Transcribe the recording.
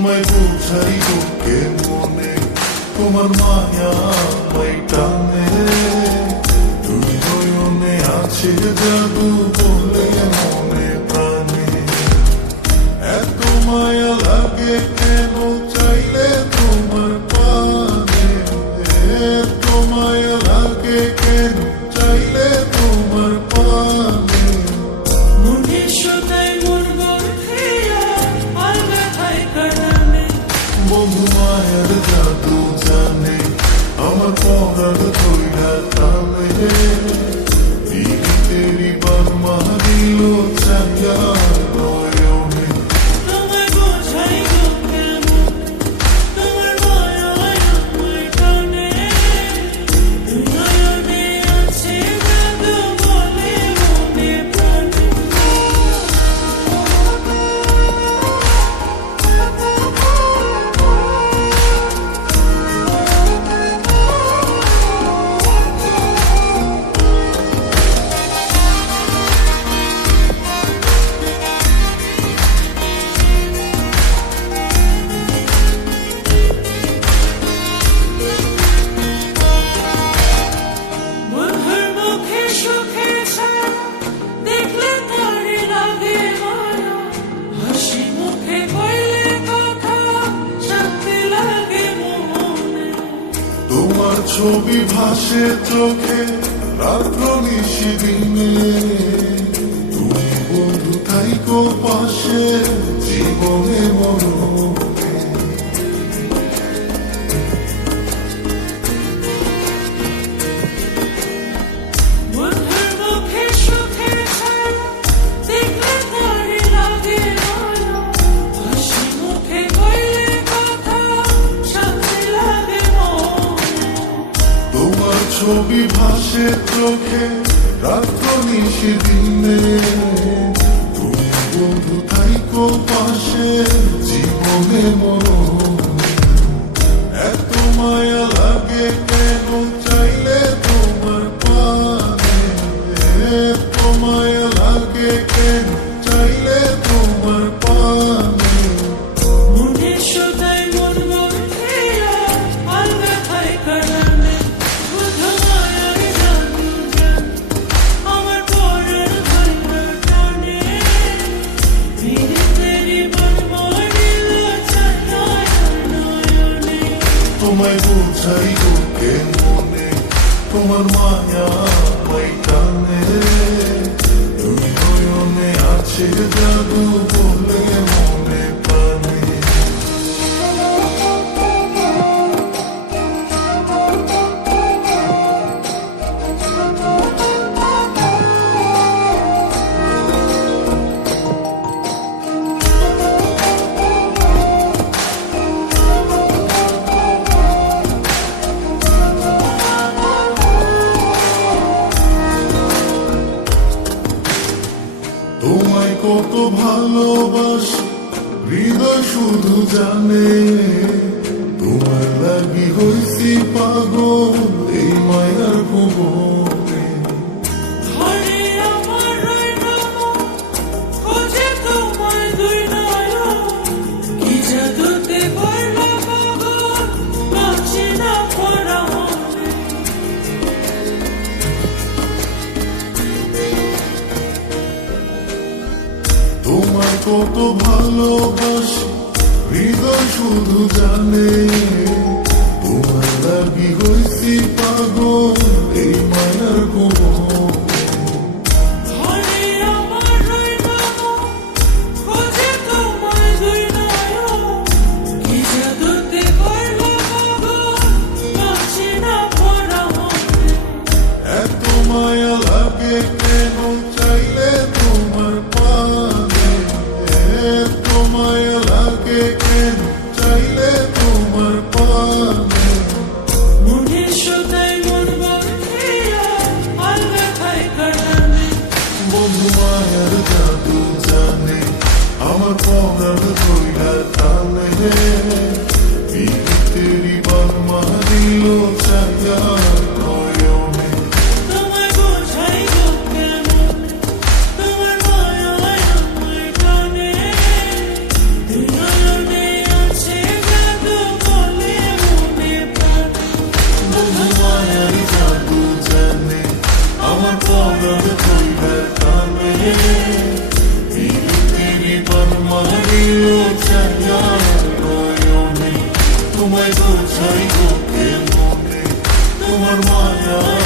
তোমায় বোঝাই বুকে মনে তোমার মায়া আমায় টানে দুই নয়নে আছে জাদু বলে day. ছবি ভাসে চোখে রাত্র নিশি দিনে। তুমি বন্ধু তাই কো পাশে জীবনে মরণ ছবি ভাসে চোখে রাত্র নিশে দিনে। তুমি বন্ধু তাই কোপা তোমায় বোঝাই বুকে মনে তোমার মায়া আমায় টানে তুমি নয়নে আছে জাদু বলে কত ভালোবাস হৃদয় শুধু জানে। তোমার লাগি হয়েছি পাগল এই মায়ার কুমন কত ভালোবাসি হৃদয় শুধু জানে। তোমার লাগি হয়েছি পাগল এই মায়ার মায়া লাগে তোমায় বোঝাই বুকে মনে তোমার মায়া